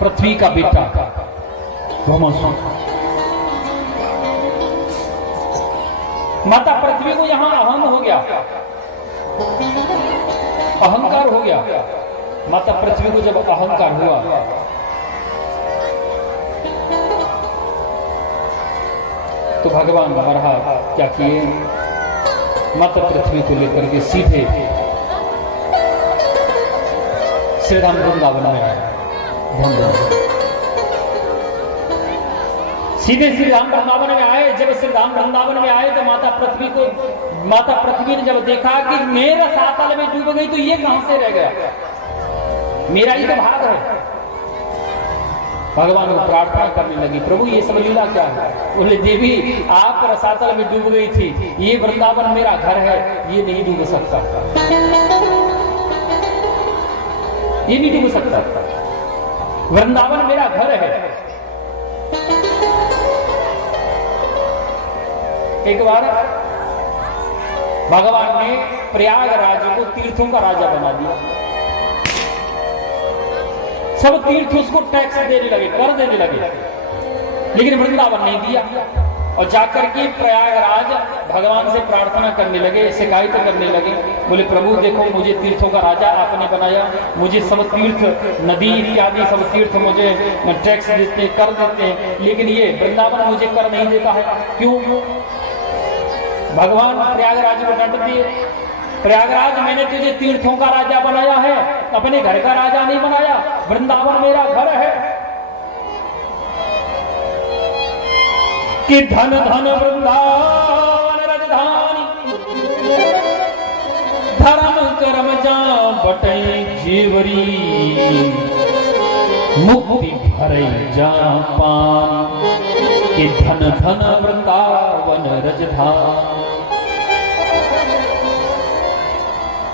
पृथ्वी का बेटा घुमसु। माता पृथ्वी को यहां अहम हो गया, अहंकार हो गया। माता पृथ्वी को जब अहंकार हुआ तो भगवान महाराज क्या किए, माता पृथ्वी को लेकर के सीधे श्री राम वृंदावन में आए। सीधे श्री राम वृंदावन में आए। जब श्री राम वृंदावन में आए तो माता पृथ्वी ने जब देखा कि मेरा सातल में डूब गई तो ये कहां से रह गया, मेरा ही तो भाग है। भगवान को प्रार्थना करने लगी, प्रभु ये सब लीला क्या है? बोले देवी आप रसातल में डूब गई थी, ये वृंदावन मेरा घर है, ये नहीं डूब सकता, ये नहीं डूब सकता, वृंदावन मेरा घर है। एक बार भगवान ने प्रयागराज को तीर्थों का राजा बना दिया। सब तीर्थ उसको टैक्स देने लगे, कर देने लगे, लेकिन वृंदावन नहीं दिया। और जाकर के प्रयागराज भगवान से प्रार्थना करने लगे, शिकायत करने लगे। बोले प्रभु देखो मुझे तीर्थों का राजा आपने बनाया, मुझे सब तीर्थ नदी इत्यादि सब तीर्थ मुझे टैक्स देते, कर देते हैं, लेकिन ये वृंदावन मुझे कर नहीं देता है, क्यों? भगवान प्रयागराज को डांट दिए, प्रयागराज मैंने तुझे तीर्थों का राजा बनाया है, अपने घर का राजा नहीं बनाया, वृंदावन मेरा घर है। कि धन धन वृंदावन राजधानी, धर्म कर्म जा बटै जीवरी, मुक्ति भरै जा पान, कि धन धन वृंदावन राजधानी।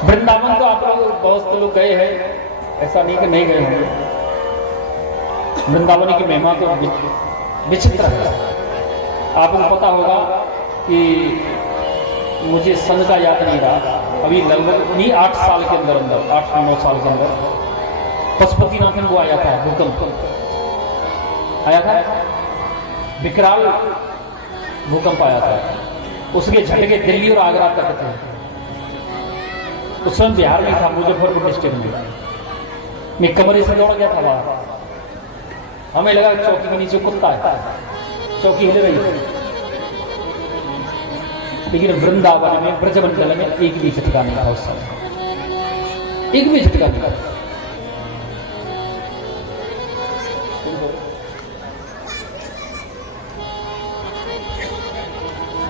वृंदावन तो आप लोग बहुत लोग गए हैं, ऐसा नहीं कि नहीं गए होंगे। वृंदावन की महिमा तो विचित्र है। आपको पता होगा कि मुझे सन का याद नहीं रहा, अभी लगभग नहीं 8 साल के अंदर 8-9 साल के अंदर पशुपतिनाथन को आया था भूकंप, आया था, विकराल भूकंप आया था। उसके झटके दिल्ली और आगरा तक थे। उस समय बिहार में था, मुजफ्फरपुर डिस्ट्रिक्ट में। मैं कमरे से दौड़ गया था बाहर, हमें लगा चौकी के नीचे कुत्ता है, चौकी हिल रही है, लेकिन वृंदावन में ब्रजमंडल में एक भी झटका नहीं था उस समय, एक भी झटका नहीं था।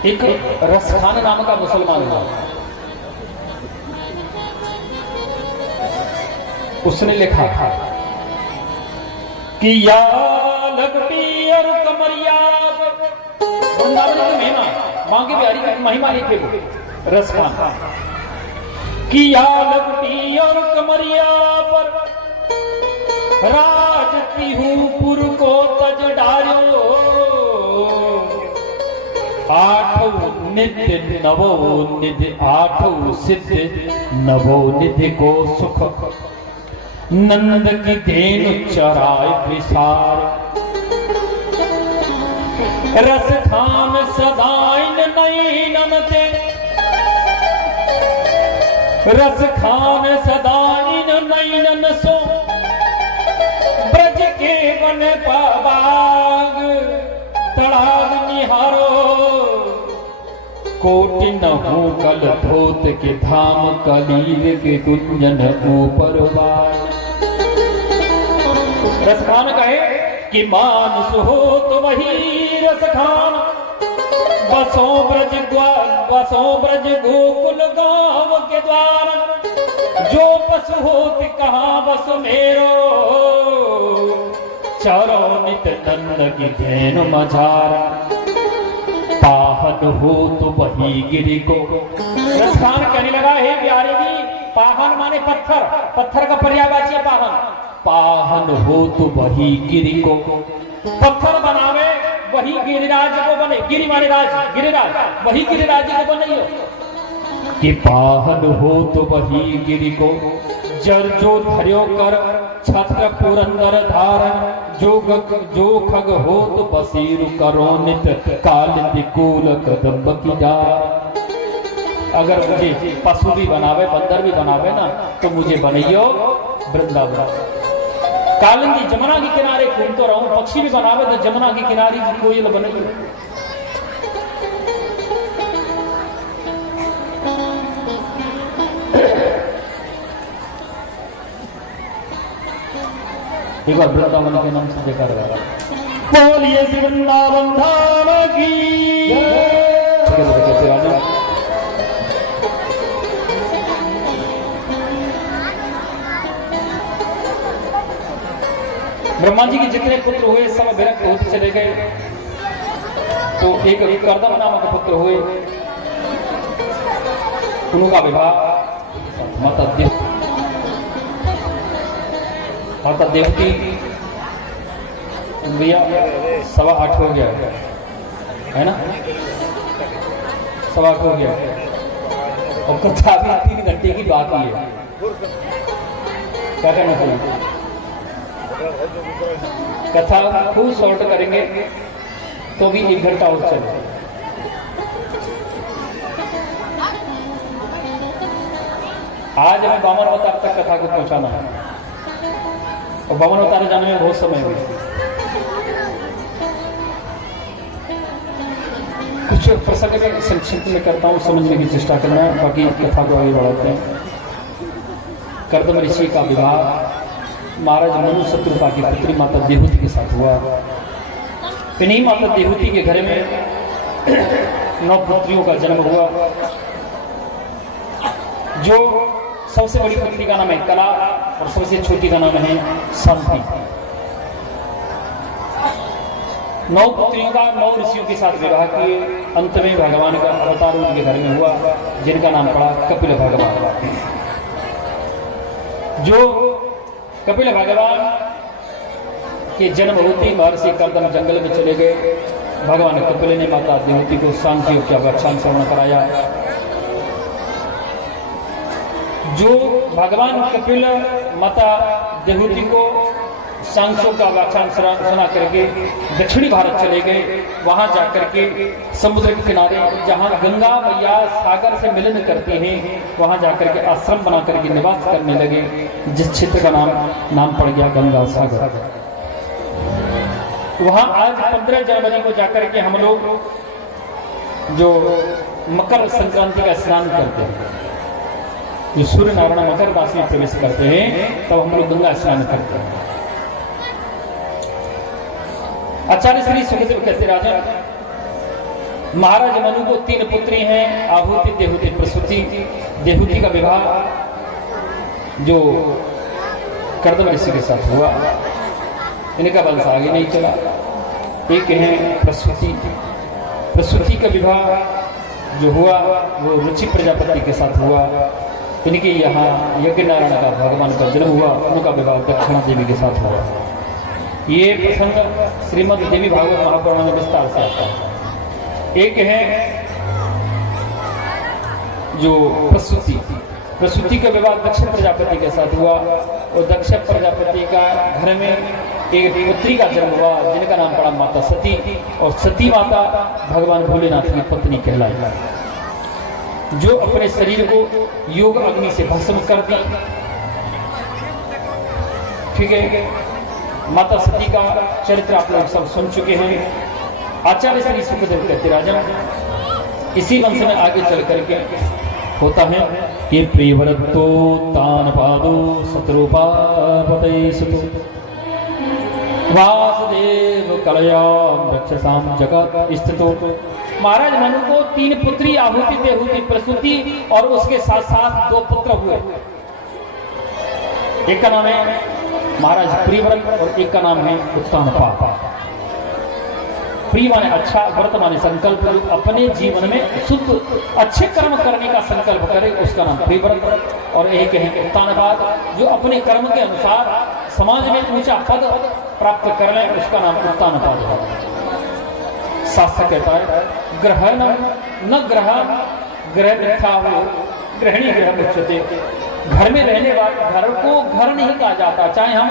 एक रसखान नाम का मुसलमान था, उसने लिखा था कि या लगती और कमरिया, वृंदावन की महिमा, मां की प्यारी महिमा लिखे रसखान, कि या लगती और कमरिया पर राजती हूं पुर को तज डालो, आठों नित्य नवो निधि, आठों सिद्ध नवो निधि को सुख, नंद की धेनु चराय विसार, रस खान सदाइन नैनन ते, रस खान सदाइन नैनन सो, ब्रज के वन पाबाग तड़ाग निहारो, कोटि न हो कल धोत के धाम, कलील के गुंजन ऊपर बार। रसखान कहे कि मानस हो तो वही रसखान, बसो ब्रज गोकुल गांव के द्वार, जो पशु होत कहाँ बस मेरो, चारों नित नंद की धेनु मझारा, पाहन हो तो वही गिरी को। रसखान कहने लगा हे प्यारे जी, पाहन माने पत्थर, पत्थर का पर्यायवाची है पाहन, पाहन हो तो वही गिरी को, पत्थर बनावे वही गिरिराज को बने, गिरी माने राज, गिरिराज, वही गिरिराज को बनाइयो। कि पाहन हो तो वही गिरी को, जर जो धर्यो कर छत्र पुरंदर धारण जो खग होत बसीरु करो नित काल दिकूल कदम की डार। अगर मुझे पशु भी बनावे, बंदर भी बनावे ना, तो मुझे बनइयो वृंदावन। कालिंदी जमुना के किनारे घूमतो रहूं, पक्षी भी बनावे तो जमुना के किनारे की कोयल बनइयो। एक बार वृंदावन के नाम से जयकार लगा। बोलिए वृंदावन धाम की। राजा ब्रह्मा जी के जितने पुत्र हुए सब विरक्त होते चले गए। तो एक कर्दम नामक पुत्र हुए, उनका विवाह माता देवती भैया 8:15 हो गया है ना, 8:15 हो गया और कथा भी 3 घंटे की बाकी है। क्या कहना चाहिए? कथा खूब शॉर्ट करेंगे तो भी 1 घंटा और चले। आज हमें 52 अवतार तक कथा को पहुंचाना है और 52 अवतार जाने में बहुत समय हुई। कुछ प्रसंग में संक्षिप्त में करता हूँ, समझने की चेष्टा करना है, बाकी कथा को आगे बढ़ाते हैं। कर्दम ऋषि का विवाह महाराज मनु शत्रुपा की पुत्री माता देहूति के साथ हुआ। इन्हीं माता देहूति के घर में 9 पुत्रियों का जन्म हुआ। जो सबसे बड़ी पुत्री का नाम है कला और सबसे छोटी का नाम है शांति। 9 पुत्रियों का 9 ऋषियों के साथ विवाह किए। अंत में भगवान का अवतार उनके घर में हुआ, जिनका नाम पड़ा कपिल भगवान। जो कपिल भगवान के जन्म होते महर्षि कर्दम जंगल में चले गए। भगवान कपिल ने माता देवती को शांति योग का व्याख्यान श्रवण कराया। जो भगवान कपिल माता देवती को सांख्यों का व्याख्यान सुना करके दक्षिणी भारत चले गए। वहां जाकर के समुद्र के किनारे जहां गंगा मैया सागर से मिलन करती हैं, वहां जाकर के आश्रम बना करके निवास करने लगे, जिस क्षेत्र का नाम पड़ गया गंगा सागर। वहां आज 15 जनवरी को जाकर के हम लोग जो मकर संक्रांति का स्नान करते हैं, जो सूर्य नारायण मकर राशि में प्रवेश करते हैं, तब हम लोग गंगा स्नान करते हैं। आचार्य श्री सुखदेव कहते राजा महाराज मनु को 3 पुत्री हैं, आहुति, देहूति, प्रसूति। देहूति का विवाह जो कर्दम ऋषि के साथ हुआ, इनका वंश आगे नहीं चला। एक है प्रसूति। प्रसूति का विवाह जो हुआ वो रुचि प्रजापति के साथ हुआ। इनके यहाँ यज्ञ नारायण का भगवान का जन्म हुआ, उनका विवाह दक्षिणा देवी के साथ हुआ। ये प्रसंग श्रीमद् देवी भागवत महापुराण में विस्तार से आता है। एक है जो प्रसूति। प्रसूति का विवाह दक्ष प्रजापति के साथ हुआ और दक्ष प्रजापति का घर में एक पुत्री का जन्म हुआ, जिनका नाम पड़ा माता सती। और सती माता भगवान भोलेनाथ की पत्नी कहलाई, जो अपने शरीर को योग अग्नि से भस्म कर दी। ठीक है, माता सती का चरित्र आप लोग सब सुन चुके हैं। आचार्य श्री सुखदेव कहते राजन इसी वंश में आगे चल करके होता है कि प्रियव्रतो तान पादो शत्रुपापते सुतो वासुदेव कलयाम रक्षसाम जगत स्थितो। महाराज मनु को 3 पुत्री आहुति, देहूति, प्रसूति और उसके साथ साथ 2 पुत्र हुए। एक का नाम है महाराज प्रियव्रत और एक का नाम है उत्तानपाद। प्रिय माने अच्छा, व्रत माने संकल्प, अपने जीवन में शुद्ध अच्छे कर्म करने का संकल्प करे, उसका नाम प्रियव्रत। और एक है उत्तानपाद, जो अपने कर्म के अनुसार समाज में ऊंचा पद प्राप्त कर ले, उसका नाम उत्तानपाद है। शास्त्र कहता है ग्रहण न ग्रह ग्रह मिथ्या हो ग्रहणी ग्रह उच्यते। घर में रहने वाले, घर को घर नहीं कहा जाता। चाहे हम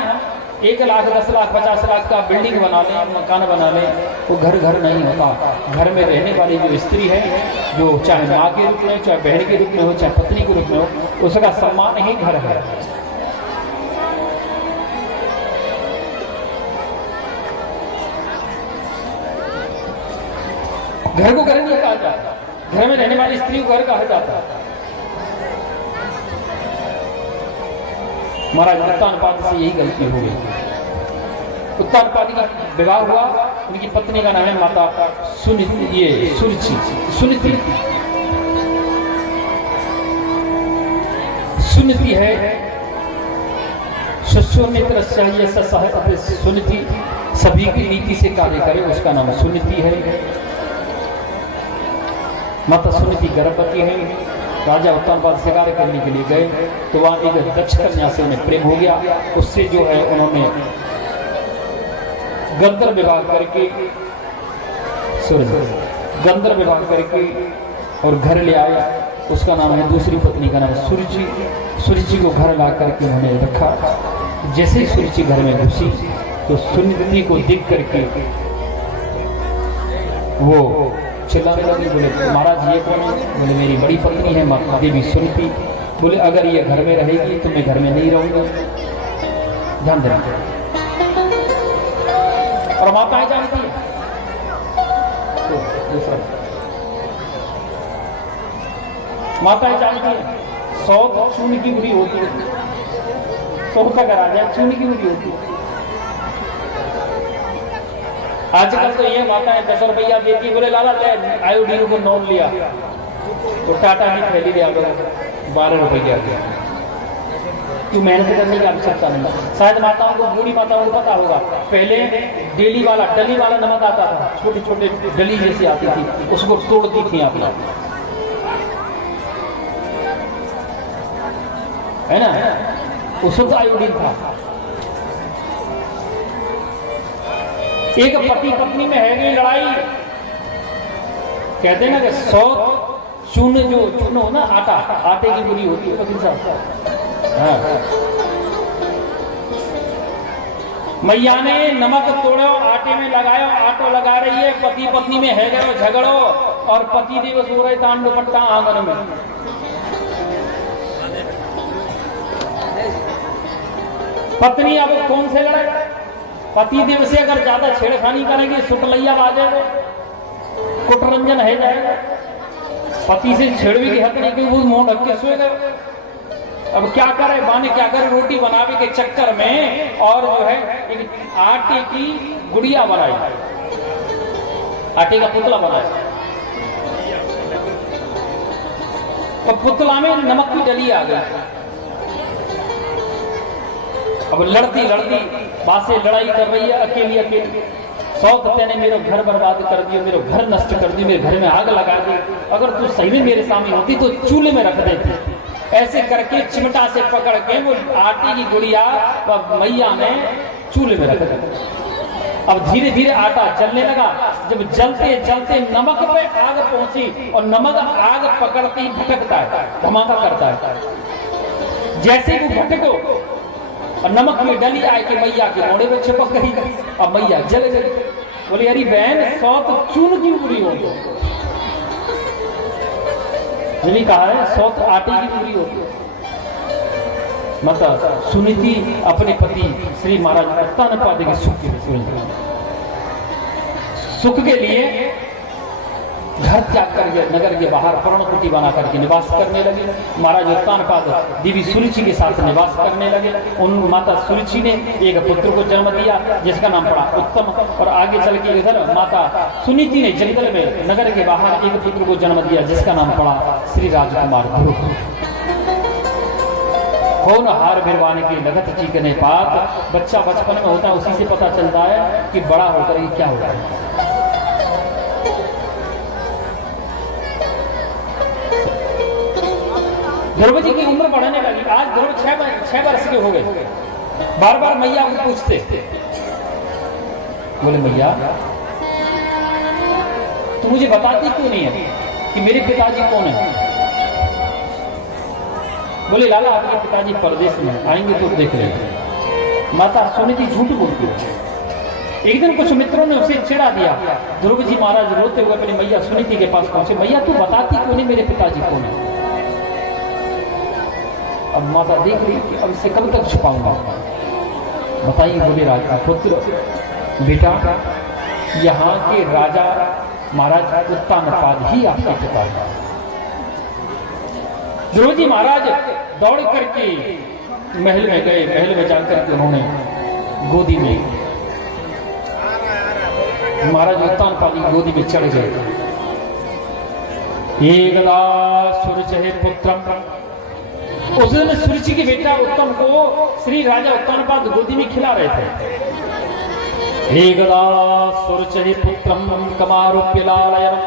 1 लाख 10 लाख 50 लाख का बिल्डिंग बना लें, मकान बना लें, वो घर घर नहीं होता। घर में रहने वाली जो स्त्री है, जो चाहे माँ के रूप में हो, चाहे बहन के रूप में हो, चाहे पत्नी के रूप में हो, उसका सम्मान ही घर है। घर को घर नहीं कहा जाता, घर में रहने वाली स्त्री को घर कहा जाता है। महाराज उत्तानपाद से यही गलती हो गई। उत्तानपाद का विवाह हुआ, उनकी पत्नी का नाम है माता सुनीति, ये सुनीति सुनीति है। सुमित्र चाहिए सुनीति, सभी की नीति से कार्य करे, उसका नाम सुनीति है। माता सुनीति गर्भवती है। राजा उत्तानपाद शिकार करने के लिए गए तो वहां एक दक्ष कन्या से उन्हें प्रेम हो गया। उससे जो है उन्होंने गंधर्व विवाह करके गंधर्व विवाह करके और घर ले आए। उसका नाम है, दूसरी पत्नी का नाम है सुरुचि। सुरुचि को घर ला करके उन्होंने रखा। जैसे ही सुरुचि घर में घुसी तो सुनीति को देख करके वो चिल्लाने लगी, बोले महाराज ये कौन है? बोले मेरी बड़ी पत्नी है माता देवी सुनीति। बोले अगर ये घर में रहेगी तो मैं घर में नहीं रहूंगा। ध्यान देना। और माताएं जानती है तो दूसरा माताएं जानती है, 100 चून की बुरी होती है, 100 का घर आ जाए चून की बुरी होती है। आजकल तो ये माताएं 10 रुपया देती, बोले लाला आयोडीन को नोट लिया तो टाटा की थैली लिया 12 रुपया। क्यों मेहनत करने की आवश्यकता नहीं। शायद माताओं को, बूढ़ी माताओं को पता होगा, पहले डली वाला नमक आता था, छोटे छोटे डली जैसी आती थी, उसको तोड़ती थी आप लोग, है ना? वो शुद्ध आयोडीन था। एक पति पत्नी में है गई लड़ाई, कहते हैं ना कि 100 चून हो ना, आटे की बुरी होती है वकील साहब। हाँ। मैया ने नमक तोड़ो, आटे में लगायो, आटो लगा रही है, पति पत्नी में है गए झगड़ो और पति देव सो रहे तान दुपट्टा आंगन में। पत्नी अब कौन से लड़े? पति देव से अगर ज्यादा छेड़खानी करेंगे सुटलैया बाजेगा, कुटरंजन है जाएगा। पति से छेड़वी की हक नहीं कि वो मुंह ढक के सोएगा। अब क्या करे, बाने क्या करे, रोटी बनावे के चक्कर में और जो है एक आटे की गुड़िया बनाई, आटे का पुतला बनाया और पुतला में नमक की डली आ गई। अब लड़ती बासे लड़ाई कर रही है अकेली। 100 तत्या ने मेरा घर बर्बाद कर दिया, मेरा घर नष्ट कर दिया, मेरे घर में आग लगा दी। अगर तू सही में मेरे सामने होती तो चूल्हे में रख देती। ऐसे करके चिमटा से पकड़ के वो आटे की गुड़िया मैया ने चूल्हे में रख दी। अब धीरे धीरे आटा जलने लगा। जब जलते जलते नमक पे आग पहुंची और नमक आग पकड़ती भटकता है, धमाका करता है। जैसे वो भटको और नमक में डली आए कि मैया के मोड़े में चिपक गई। अब मैया जल गई। बोली अरे बहन 100 तो चून की पूरी हो गई। यही कहा है 100 तो आटे की पूरी हो गई। मतलब सुनीति अपने पति श्री महाराज उत्तानपाद के सुख के लिए घर त्याग करके नगर के बाहर पर्णकुटी बना करके निवास करने लगे। महाराज उत्तानपाद देवी सुरुचि के साथ निवास करने लगे। उन माता सुरुचि ने एक पुत्र को जन्म दिया जिसका नाम पड़ा उत्तम। और आगे चल के इधर माता सुनीति ने जंगल में नगर के बाहर एक पुत्र को जन्म दिया जिसका नाम पड़ा श्री राजकुमार ध्रुव। कौन हार भिरवाने की लगत चीकने पात। बच्चा बचपन में होता है, उसी से पता चलता है कि बड़ा होकर क्या होता है। ध्रुव जी की उम्र बढ़ने लगी। आज ध्रुव 6 वर्ष के हो गए। बार बार मैया को पूछते, बोले मैया तू मुझे बताती क्यों नहीं है कि मेरे पिताजी कौन है। बोले लाला आपके पिताजी परदेश में आएंगे तो देख लेंगे। माता सुनीति झूठ बोलती है। एक दिन कुछ मित्रों ने उसे चिढ़ा दिया। ध्रुव जी महाराज रोते हुए अपनी मैया सुनीति के पास पहुंचे। मैया तू बताती क्यों नहीं मेरे पिताजी कौन है? अब माता देख रही कि अब इसे कब तक छुपाऊंगा, बताइए। बोले राजा पुत्र बेटा यहाँ के राजा महाराज उत्तानपाद ही आपके पिता है। ध्रुव जी महाराज दौड़ करके महल में गए। महल में जाकर के उन्होंने गोदी में महाराज उत्तानपाद की गोदी में चढ़ गए। एकदा सुरचहे पुत्रम, उस दिन सुरुचि के बेटा उत्तम को श्री राजा उत्तानपाद गोदी में खिला रहे थे। एकदा सुरचहि पुत्रम कमारोप्य लालयन्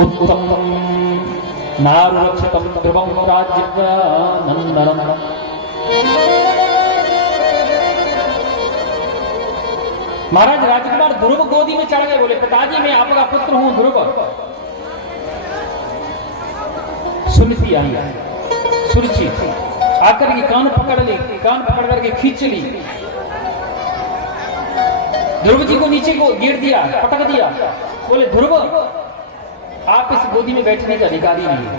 उत्तम नारुरक्षितम ध्रुवं राज्यनन्दनम्। महाराज राजकुमार ध्रुव गोदी में चढ़ गए। बोले पिताजी मैं आपका पुत्र हूं ध्रुव। सुनीति आई, सुरुचि आकर के कान पकड़ ली, कान पकड़ करके खींच ली। ध्रुव जी को नीचे को गिर दिया, पटक दिया। बोले ध्रुव आप इस गोदी में बैठने के अधिकारी नहीं है,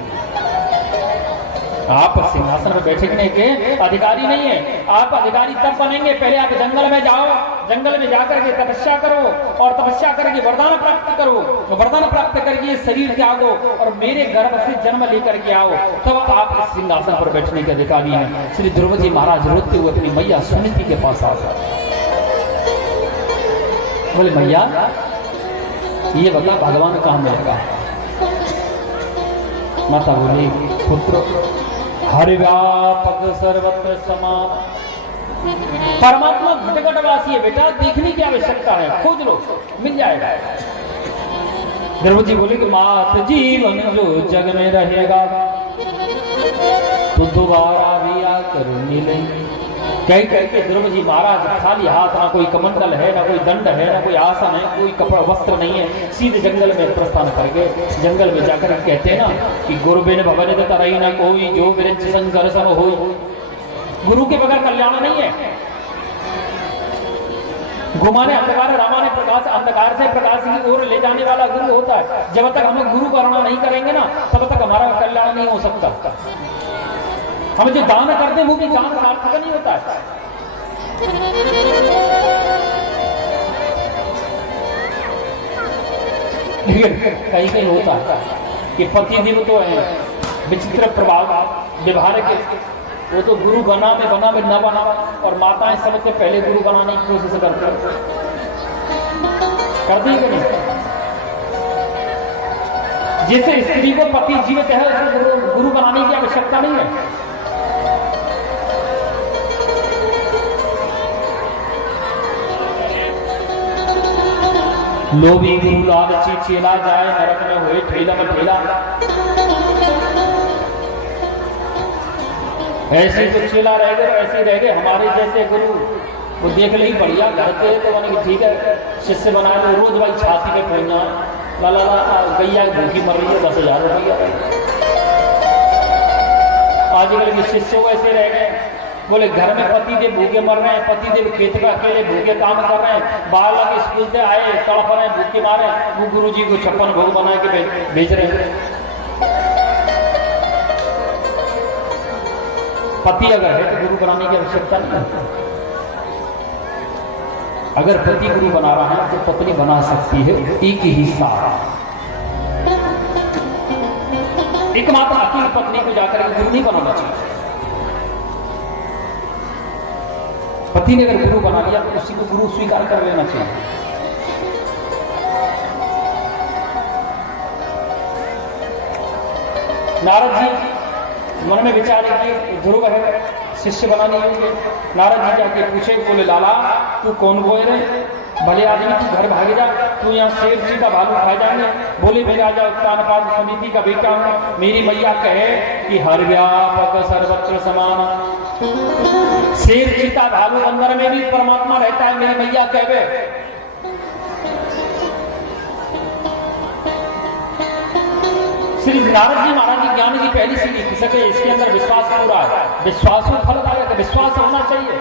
आप सिंहासन पर बैठने के अधिकारी नहीं है। आप अधिकारी तब बनेंगे, पहले आप जंगल में जाओ, जंगल में जाकर के तपस्या करो और तपस्या करके वरदान प्राप्त करो। वरदान प्राप्त करके शरीर त्यागो और मेरे गर्भ से जन्म लेकर के आओ, तब आप इस सिंहासन पर बैठने के अधिकारी हैं। श्री ध्रुव जी महाराज रोते हुए अपनी मैया सुनीति के पास आ गए। बोले मैया ये बता भगवान कहाँ मिलेगा? माता बोली पुत्र हरि व्यापक सर्वत्र समान, परमात्मा घटघटवासी है बेटा, देखने की आवश्यकता है, खोज लो मिल जाएगा। ध्रुव जी बोले कि मात जीवन जो जग में रहेगा तो दोबारा भी आकर मिलेंगे। कह करके ध्रुव जी महाराज खाली हाथ, ना कोई कमंडल है, ना कोई दंड है, ना कोई आसन है, कोई कपड़ा वस्त्र नहीं है, सीधे जंगल में प्रस्थान कर गए। जंगल में जाकर कहते हैं ना कि गुरु बिन भवन तरई ना कोई, जो वृक्ष संकर सम होई। गुरु के बगैर कल्याण नहीं है। घुमाने अंधकार रामाने प्रकाश, अंधकार से प्रकाश की ओर ले जाने वाला गुरु होता है। जब तक हम गुरु करना नहीं करेंगे ना तब तक हमारा कल्याण नहीं हो सकता। हम जो दान करते हैं वो भी दान सार्थक नहीं होता है। कहीं कहीं होता है कि पति देव तो है विचित्र प्रभाव व्यवहार के, वो तो गुरु बना में न बना और माताएं सबसे पहले गुरु बनाने की कोशिश करती है कि नहीं? जैसे स्त्री को पति जीवित है उसको गुरु बनाने की आवश्यकता नहीं है। लोभी गुरु लालची चेला जाए नरक में हुए ठेला में ठेला। ऐसे जो चेला रह गए ऐसे रह गए। हमारे जैसे गुरु वो देख ली बढ़िया घर के तो मैंने ठीक है शिष्य बना लो, रोज भाई छाती पे पहनना ला ला ला गैया भूखी मर रही है 10,000 रुपया। आजकल के शिष्य वैसे रह गए। बोले घर में पति देव भूखे मर रहे हैं, पति देव खेत में अकेले भूखे काम कर रहे हैं, बालक स्कूल से आए तड़प रहे हैं भूखे मारे, वो गुरु जी को 56 भोग बना के बेच रहे हैं। पति अगर है तो गुरु बनाने की आवश्यकता नहीं है। अगर पति गुरु बना रहा है तो पत्नी बना सकती है। एक ही साथ एकमात्र अकेली पत्नी को जाकर गुरु नहीं बनाना चाहिए। पति ने अगर गुरु बना लिया तो उसी को गुरु स्वीकार कर लेना चाहिए। नारद जी मन में विचार किए ध्रुव है शिष्य बनाने होंगे। नारद जी जाके पूछे, बोले लाला तू कौन बोल रहे? भले आदमी तू घर भाग जा, तू यहाँ शेर जी का भालू खा जाएंगे। बोले मैं राजा उत्तानपाद सुनीति का बेटा हूँ। मेरी मैया कहे कि हर व्यापक सर्वत्र समान, शेर चीता भालू अंदर में भी परमात्मा रहता है। मेरी मैया कहे श्री नारद जी महाराज की ज्ञान की पहली सीढ़ी खिसके, इसके अंदर विश्वास पूरा है, विश्वासों फलदायक, विश्वास होना चाहिए।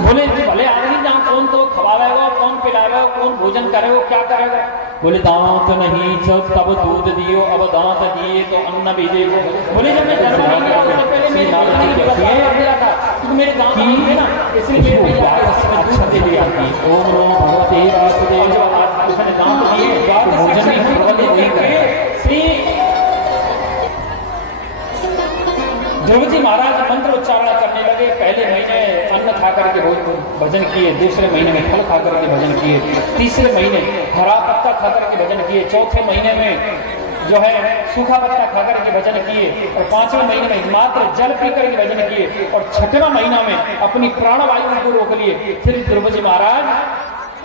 बोले भले आदमी जहाँ कौन तो खवाएगा, कौन पिलाएगा, कौन भोजन करेगा, क्या करेगा। बोले दांत नहीं जब तब दूध दियो, अब दांत दिए तो अन्न भी दे। बोले जब मैं जन्म नहीं लिया उससे पहले मेरी नानी की व्यवस्था दिया था, क्योंकि मेरे दांत नहीं थे ना, इसलिए मेरे भैया अच्छा दे दिया थी। ओम नमो भगवते वासुदेव। जब आज उसने दांत दिए तो भोजन नहीं करके वही करे। श्री ध्रुव जी महाराज मंत्र उच्चारण करने लगे। पहले महीने अन्न खा करके भजन किए, दूसरे महीने में फल खा करके भजन किए, तीसरे महीने हरा पत्ता खा करके भजन किए, चौथे महीने में जो है सूखा पत्ता खा करके भजन किए, और पांचवें महीने में मात्र जल पी करके भजन किए, और छठवां महीना में अपनी प्राणवायु को रोक लिए। फिर ध्रुव जी महाराज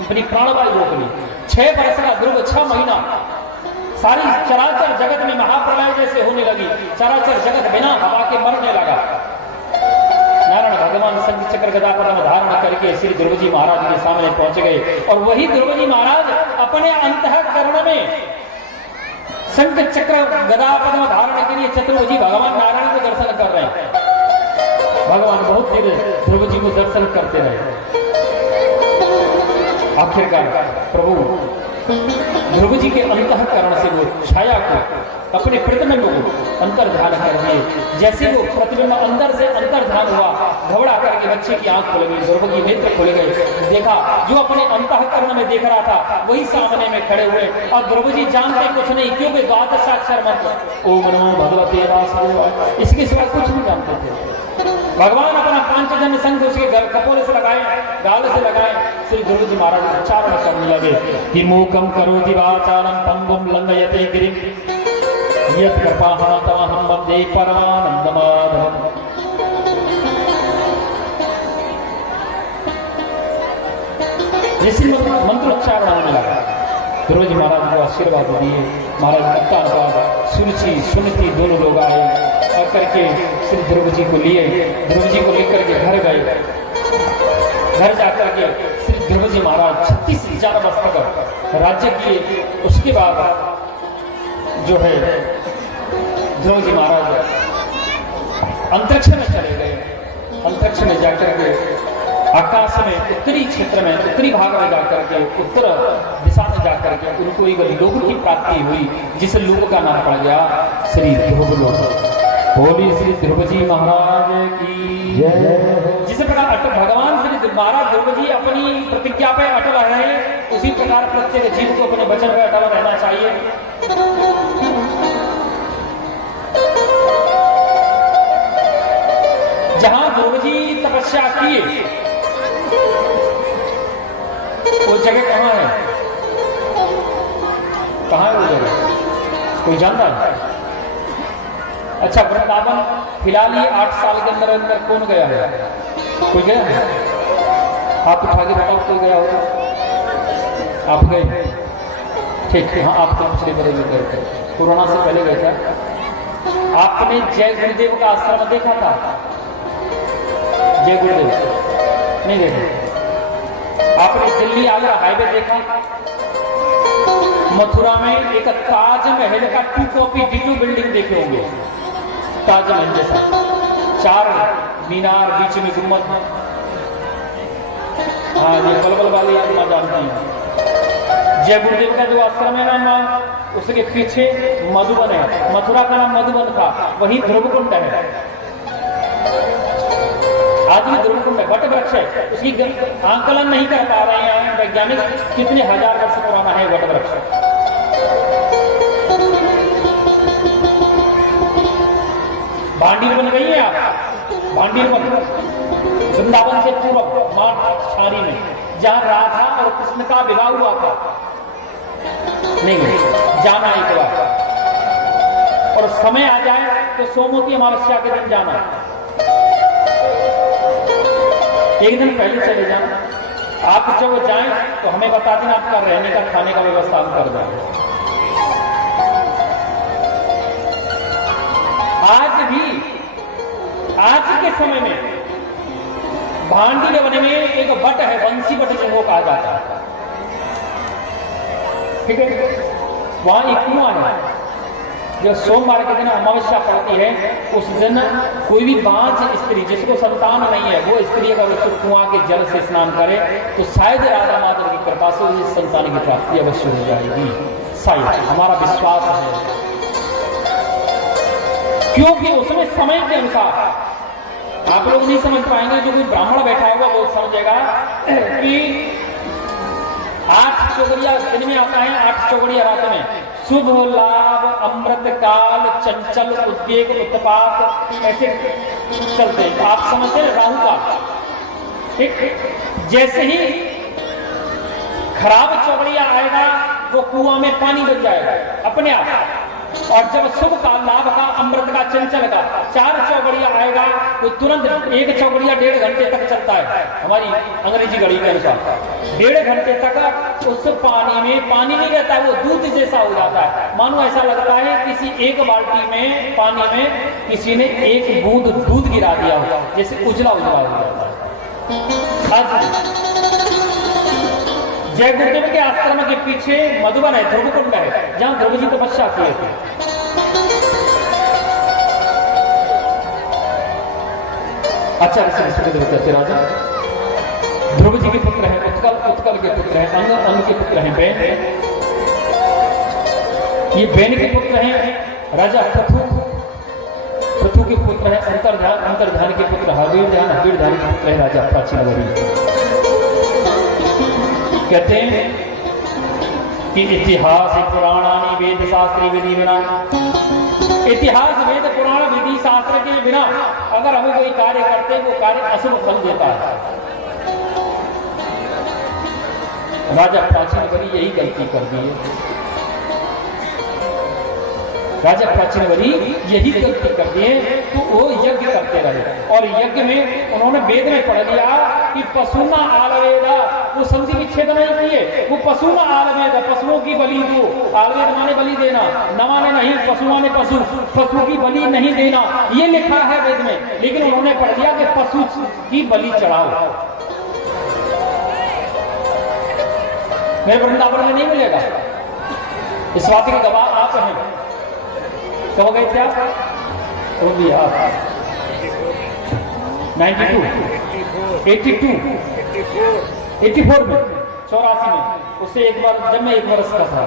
अपनी प्राणवायु रोक ली। 6 वर्ष का ध्रुव, 6 महीना सारी चराचर जगत में महाप्रलय जैसे होने लगी। चराचर जगत बिना हवा के मरने लगा। नारायण भगवान शंख चक्र गदा पद्म धारण करके श्री ध्रुव जी महाराज के सामने पहुंच गए, और वही ध्रुव जी महाराज अपने अंतःकरण में शंख चक्र गदा पद्म धारण के लिए चतुर्भुजी भगवान नारायण को दर्शन कर रहे हैं। भगवान बहुत देर ध्रुव जी को दर्शन करते रहे। आखिरकार प्रभु ध्रुव जी के अंतःकरण से वो छाया को, अपने प्रतिबिंब को अंतर्ध्यान कर दिए। जैसे वो प्रतिबिंब अंदर से अंतर्ध्यान हुआ, घबरा करके बच्चे की आंख खुल गई, ध्रुव की नेत्र खुल गए। देखा जो अपने अंतःकरण में देख रहा था वही सामने में खड़े हुए, और ध्रुव जी जानते कुछ नहीं, क्योंकि द्वादशाक्षर मंत्र ओम नमो भगवते वासुदेवाय, इसके सिवा कुछ नहीं जानते थे। भगवान अपना पांचजन्य शंख उसके कपोल से लगाए, गाल से लगाए। श्री ध्रुव जी महाराज उच्चारण करने लगे कि मूकम करोति वाचालं पंगुम लंघयते गिरिं यत् कृपाहं तमहं वन्दे परमानन्दमाधवम्। जैसे मंत्रोच्चारण होने लगा, ध्रुव जी महाराज को आशीर्वाद दिए। महाराज का सुनती दोनों लोग आए, करके श्री ध्रुव जी को लिए, ध्रुव जी को लेकर के घर गए। घर जाकर के श्री ध्रुव जी महाराज 36,000 वर्ष तक राज्य किए। उसके बाद जो है ध्रुव जी महाराज अंतरिक्ष में चले गए। अंतरिक्ष में जाकर के आकाश में उत्तरी क्षेत्र में, उत्तरी भाग में जाकर के, उत्तर दिशा में जाकर के उनको एक लोक की प्राप्ति हुई, जिस लोक का नाम पड़ गया श्री ध्रुव लोक। बोली श्री ध्रुव जी महाराज की जय। जिस प्रकार भगवान श्री महाराज ध्रुव जी अपनी प्रतिज्ञा पे अटल रहे, उसी प्रकार प्रत्येक जीव को अपने वचन पे अटल रहना चाहिए। जहां ध्रुव जी तपस्या किए वो जगह कहां है? कहां है वो जगह? कोई जानता है? अच्छा, वृंदावन फिलहाल ये 8 साल के अंदर अंदर कौन गया है? कोई गया है? आप उठा के बताओ, कोई गया होगा? आप गए? ठीक है, हाँ, आप तो पिछले बड़े में गए थे, कोरोना से पहले गए थे। आपने जय गुरुदेव का आश्रम देखा था? जय गुरुदेव नहीं देखा? आपने दिल्ली आगरा हाईवे देखा? मथुरा में एक ताजमहल का 2 कॉपी डिटो बिल्डिंग देखे होंगे, ताजमहल जैसा, 4 मीनार, बीच में गुम्बद। हाँ, ये बलबल वाली आत्मा जानती है। जय गुरुदेव का जो आश्रम है ना, उसके पीछे मधुबन है। मथुरा का नाम मधुबन था, वही ध्रुवकुंड है। आज भी ध्रुवकुंड है, वट वृक्ष है। उसकी आंकलन नहीं कर पा रहे हैं वैज्ञानिक, कितने हजार वर्ष पुराना है वट वृक्ष। भांडीर बन गई है आप, भांडीर बन वृंदावन से पूर्व माछारी में, जहां राधा और कृष्ण का विवाह हुआ था। नहीं जाना एक बार, और समय आ जाए तो सोमवती अमावस्या के दिन जाना, एक दिन पहले चले जाना। आप जब जाएं तो हमें बता देना, आपका रहने का खाने का व्यवस्था हम कर देंगे। आज के समय में भांडी के बने में एक बट है, बंसी बट जिनको कहा जाता है, ठीक है। वहां एक कुआं है, जो सोमवार के दिन अमावस्या पड़ती है, उस दिन कोई भी बांझ स्त्री जिसको संतान नहीं है, वो स्त्री अगर उस कुआं के जल से स्नान करे तो शायद राधा माधव की कृपा से उस संतान की प्राप्ति अवश्य हो जाएगी। शायद हमारा विश्वास है, क्योंकि उसमें समय के अनुसार आप लोग नहीं समझ पाएंगे, जो कोई ब्राह्मण बैठा होगा वो समझेगा कि 8 चौगड़िया दिन में आता है, 8 चौगड़िया रात में, शुभ लाभ अमृत काल चंचल उद्वेग उत्पात, ऐसे चलते हैं। आप समझते हैं राहु काल, ठीक। जैसे ही खराब चौगड़िया आएगा वो कुआं में पानी बन जाएगा अपने आप, और जब शुभ का लाभ का अमृत का चंचल का 4 चौगड़िया आएगा तो तुरंत 1 चौगड़िया 1.5 घंटे तक चलता है हमारी अंग्रेजी घड़ी के अनुसार। 1.5 घंटे तक उस पानी में पानी नहीं रहता, वो दूध जैसा हो जाता है। मानो ऐसा लगता है किसी एक बाल्टी में पानी में किसी ने 1 बूंद दूध गिरा दिया होगा, जैसे उजला उजला हो जाता है। जय गुरुदेव के आश्रम के पीछे मधुबन है, ध्रुव कुंड है, जहां ध्रुव जी तपस्या किए थे। आचार्य श्री कहते राजा ध्रुव जी के पुत्र हैं, उत्कल के पुत्र हैं, अंग के पुत्र हैं, बैन है। ये बैन के पुत्र हैं राजा पृथु के पुत्र है, अंतर्ध्यान के पुत्र हवीर ध्यान के पुत्र है राजा प्राचीन। कहते हैं कि इतिहास पुराणानी वेद शास्त्री विधि बिना, इतिहास वेद पुराण विधि शास्त्र के बिना अगर हम कोई कार्य करते वो कार्य अशुभ फल देता है। राजा प्राचीन वरी यही गलती कर दी है, राजा प्राचीन वरी यही गलती कर दी है, तो वो यज्ञ करते रहे, और यज्ञ में उन्होंने वेद में पढ़ लिया कि पशुना आलवेदा, वो संधि विच्छेद नहीं किए, वो पशुना आलवेदा, पशुओं की बलि दो, आलवेद माने बलि देना, न माने नहीं, पशु माने पशु, पशु की बलि नहीं देना, ये लिखा है वेद में, लेकिन उन्होंने पढ़ लिया कि पशु की बलि चढ़ाओ। मेरे वृंदावन में नहीं मिलेगा, इस बात के गवाह आप हैं। कब गए थे आप? तो भी आप 92, 82, 84 में, 84 में, उससे एक बार जब मैं 1 वर्ष का था,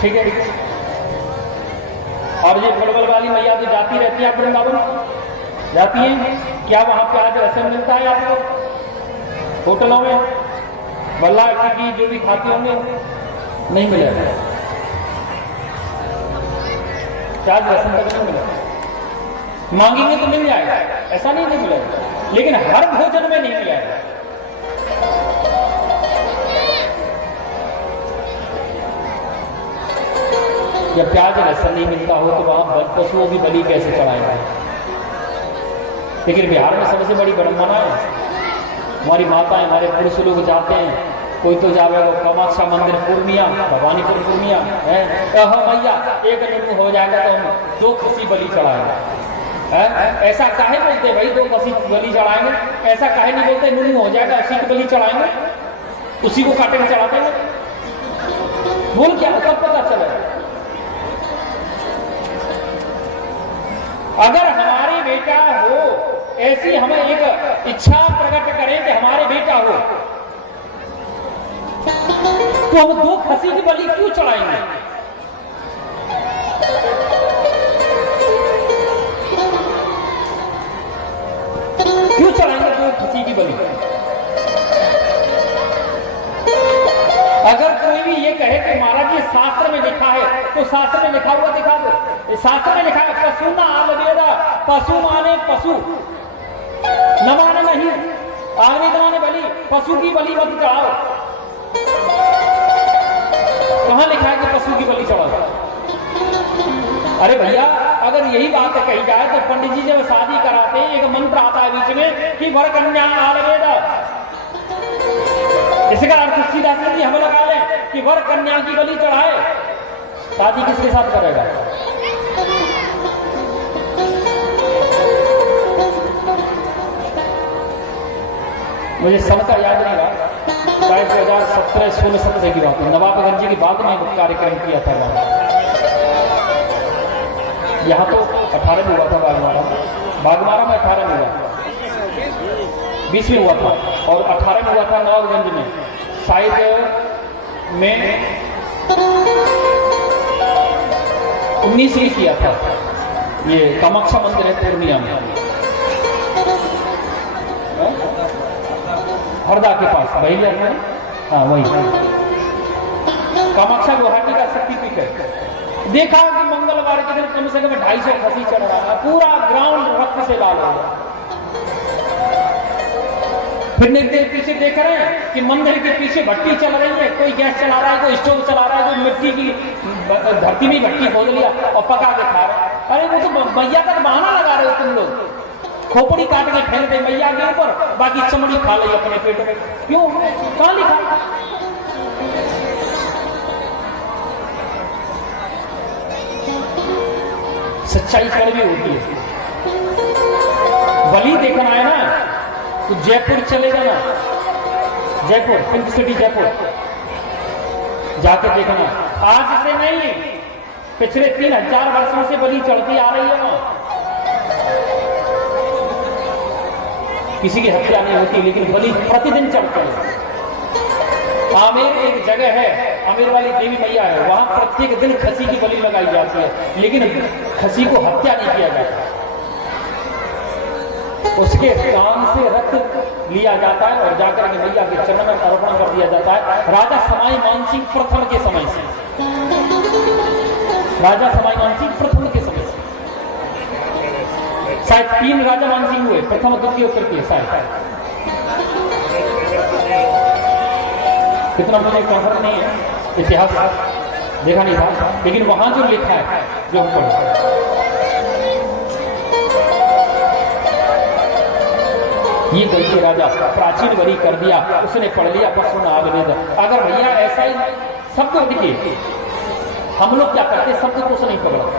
ठीक है। और ये बड़बड़ वाली मैया जो जाती रहती है वृंदावन, जाती है, क्या वहां पे आज रसम मिलता है आपको होटलों में? बल्ला की जो भी खाते होंगे नहीं मिलेगा, आज रसम तक नहीं मिलेगा। मांगेंगे तो मिल जाएगा, ऐसा नहीं मिलेगा, लेकिन हर भोजन में नहीं मिलेगा। जब प्याज लहसुन नहीं मिलता हो तो वहां पशुओं की बलि कैसे चढ़ाएगा? लेकिन बिहार में सबसे बड़ी विडंबना है, हमारी माताएं, हमारे पुरुष लोग जाते हैं, कोई तो जाएगा कामाख्या मंदिर पूर्णिया, भवानीपुर पूर्णिया है, भैया एक नींबू हो जाएगा तो हम 2 खसी बलि चढ़ाएंगे। ऐसा काहे बोलते भाई 2 खसी बलि चढ़ाएंगे? ऐसा काहे नहीं बोलते नींबू हो जाएगा उसी की बलि चढ़ाएंगे, उसी को काटे में चढ़ाते हैं? बोल क्या कब पता चले? अगर हमारे बेटा हो, ऐसी हमें एक इच्छा प्रकट करें कि हमारे बेटा हो, तो हम 2 खसी की बलि क्यों चढ़ाएंगे? क्यों चढ़ाएंगे 2 खसी की बलि? अगर कोई भी ये कहे कि महाराज ये शास्त्र में लिखा है, तो शास्त्र में लिखा हुआ दिखा दो। शास्त्र में लिखा है पशु ना आलवेदा, पशु माने पशु, न माने नहीं, आलवेद माने बलि, पशु की बलि मत चढ़ाओ। कहां लिखा है कि पशु की बलि चढ़ाओ? अरे भैया अगर यही बात कही जाए तो पंडित जी जब शादी कराते हैं एक मंत्र आता है बीच में कि वर कन्या आलवेदा, इसका अर्थ सीधा सीधी हम लगा लें कि वर कन्या की बलि चढ़ाए, शादी किसके साथ करेगा? मुझे सन का याद नहीं रहा, शायद 2017-16-17 की बात है। नवाबगंज की बात में कार्यक्रम किया था वहां। यहाँ तो 18 में हुआ था बागमारा में 18 में हुआ, 20 में हुआ था और 18 में हुआ था नवाबगंज में। शायद में 19 में किया था, ये कामाख्या मंदिर है पूर्णिया में, हरदा के पास बहिलिया में। हाँ वही कामाख्या गुवाहाटी का शक्तिपीठ है। देखा कि मंगलवार के दिन कम से कम 250 खसी चढ़ रहा है, पूरा ग्राउंड रक्त से लाल हो गया। फिर देर पीछे देख रहे हैं कि मंदिर के पीछे भट्टी चल रही है, कोई गैस चला रहा है, कोई स्टोव चला रहा है, कोई मिट्टी की धरती में भट्टी खोद लिया और पका के खा रहे हैं। अरे वो तो मैया का बहाना लगा रहे हो तुम लोग, खोपड़ी काट के फेंक दे मैया के ऊपर, बाकी चमड़ी खा ली अपने पेट में। क्यों? कहां लिखा? सच्चाई कड़वी होती है। बलि देखना है ना तो जयपुर चले जाना, जयपुर पिंक सिटी जयपुर जाकर देखना। आज से नहीं, पिछले 3000 वर्षों से बलि चढ़ती आ रही है वहां। किसी की हत्या नहीं होती, लेकिन बलि प्रतिदिन चढ़ते हैं। आमेर एक जगह है, आमेर वाली देवी मैया है, वहां प्रत्येक दिन खसी की बलि लगाई जाती है, लेकिन खसी को हत्या नहीं किया जाता। उसके कान से रक्त लिया जाता है और जाकर के मैया के चरण में अर्पण कर दिया जाता है। राजा समाई मानसिंह प्रथम के समय से, राजा समाई मानसिंह प्रथम के समय से, शायद 3 राजा मानसिंह हुए, प्रथम द्वितीय तृतीय शायद, कितना मुझे कंफर्म नहीं है, इतिहास देखा नहीं था, लेकिन वहां जो लिखा है जो हम पढ़े, ये गलती राजा प्राचीन वरी कर दिया, उसने पढ़ लिया पशु नागवेद। अगर भैया ऐसा ही शब्द देखिए, हम लोग क्या करते, शब्द को नहीं पकड़ते।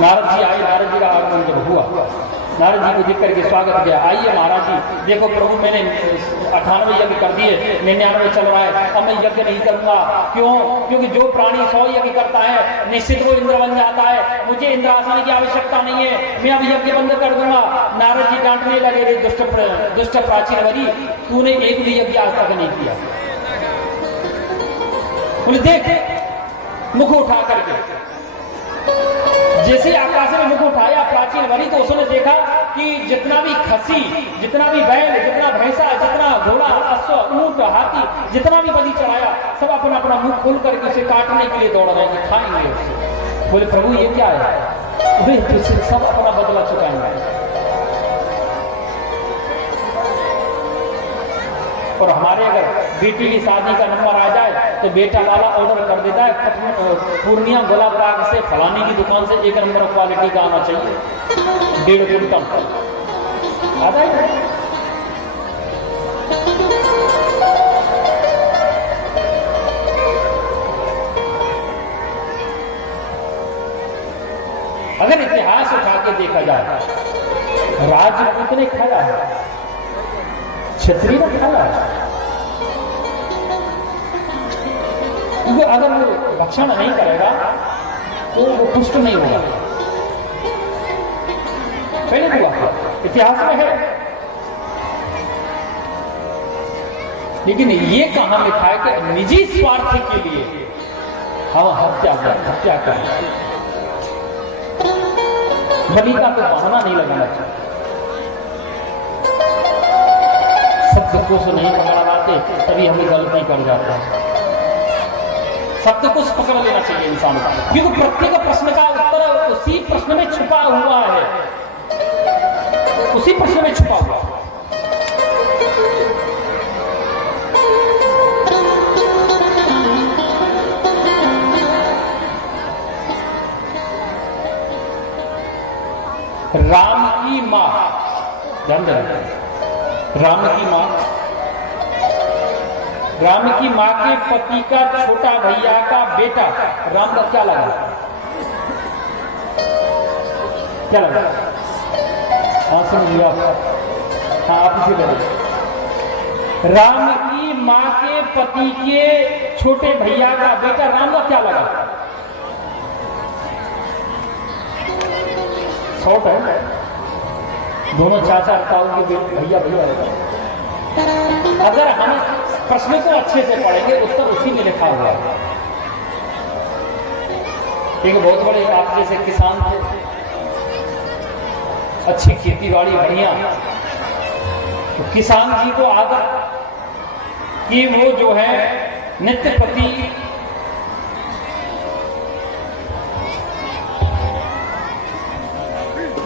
नारद जी आए, नारद जी का आगमन जब हुआ, नारद जी को देख करके स्वागत किया। आइए महाराज जी, देखो प्रभु मैंने 98 यज्ञ कर दिए, 99 चल रहा है, अब मैं यज्ञ नहीं करूंगा। क्यों? क्योंकि जो प्राणी 100 यज्ञ करता है निश्चित वो इंद्र बन जाता है, मुझे इंद्रासन की आवश्यकता नहीं है, मैं अब यज्ञ बंद कर दूंगा। नारद जी डांटने लगे, रे दुष्ट प्राचीन वरी, तूने एक भी यज्ञ आज तक नहीं किया। बोले देख मुख उठा करके, जैसे आकाश में मुख उठाया प्राचीन वरी, तो उसने देखा कि जितना भी खसी, जितना भी बैल, जितना भैंसा, जितना घोड़ा, अश्व, ऊंट, हाथी, जितना भी बलि चढ़ाया, सब अपना अपना मुंह खोल करके उसे काटने के लिए दौड़ रहे हैं, खाएंगे उसे। बोले प्रभु ये क्या है? वे सब अपना बदला चुकाएंगे। और हमारे अगर बेटी की शादी का नंबर आ जाए तो बेटा वाला ऑर्डर कर देता है, पूर्णिया गुलाब बाग से फलाने की दुकान से 1 नंबर क्वालिटी का आना चाहिए, 1.5 क्विंटल आ जाएगा। अगर इतिहास उठा के देखा जाए, राजपूत ने खाया है, क्षत्रिय ने खाया है, क्योंकि अगर वो भक्षण नहीं करेगा तो वो पुष्ट नहीं होगा। पहले हुआ इतिहास में है, लेकिन ये कहां लिखा है कि निजी स्वार्थ के लिए हम हत्या करें। बलि का तो बहाना नहीं लगाना चाहिए। शब्द को नहीं पकड़ पाते तभी हमें गलती कर जाता है। शब्द को पकड़ लेना चाहिए इंसान का, क्योंकि प्रत्येक प्रश्न का उत्तर उसी प्रश्न में छुपा हुआ है, उसी प्रश्न में छुपा हुआ है। राम की मां, ध्यान देना, राम की मां के पति का छोटा भैया का बेटा राम का क्या लगा? क्या लगा? हाँ सुन लिया। हाँ आप इसे बोले। राम की मां के पति के छोटे भैया का बेटा राम का क्या लगा? शॉर्ट है, दोनों चाचा ताऊ के भैया भैया लगा। अगर हम प्रश्न को अच्छे से पढ़ेंगे उत्तर उसी में लिखा हुआ है। एक बहुत बड़े आप जैसे किसान थे, अच्छी खेती बाड़ी बढ़िया, तो किसान जी को आदत कि वो जो है नित्य प्रति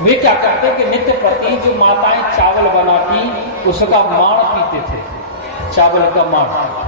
वे क्या करते कि नित्य प्रति जो माताएं चावल बनाती उसका माण पीते थे, चावल का माण।